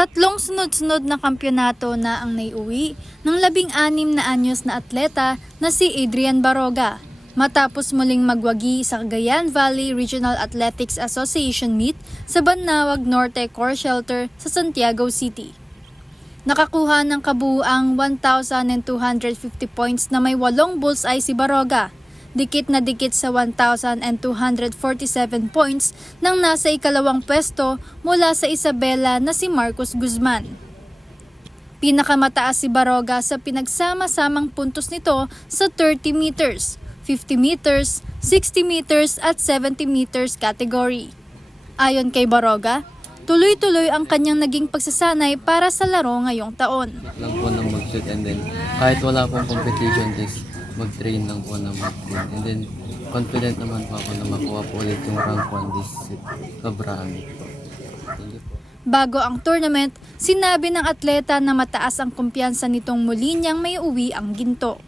Tatlong sunod-sunod na kampyonato na ang naiuwi ng 16 na anyos na atleta na si Adrian Baroga matapos muling magwagi sa Cagayan Valley Regional Athletics Association meet sa Banaoag Norte Core Shelter sa Santiago City. Nakakuha ng kabuuang 1,250 points na may 8 bullseye si Baroga, dikit na dikit sa 1,247 points nang nasa ikalawang pwesto mula sa Isabela na si Marcos Guzman. Pinakamataas si Baroga sa pinagsama-samang puntos nito sa 30 meters, 50 meters, 60 meters at 70 meters category. Ayon kay Baroga, tuloy-tuloy ang kanyang naging pagsasanay para sa laro ngayong taon. Lang po na mag-shoot and then kahit wala pong competition, just mag-train lang po na mag-train. And then confident naman po ako na makuha po ulit yung rank 1 this Sobrang po. Bago ang tournament, sinabi ng atleta na mataas ang kumpiyansa nitong muli niyang may uwi ang ginto.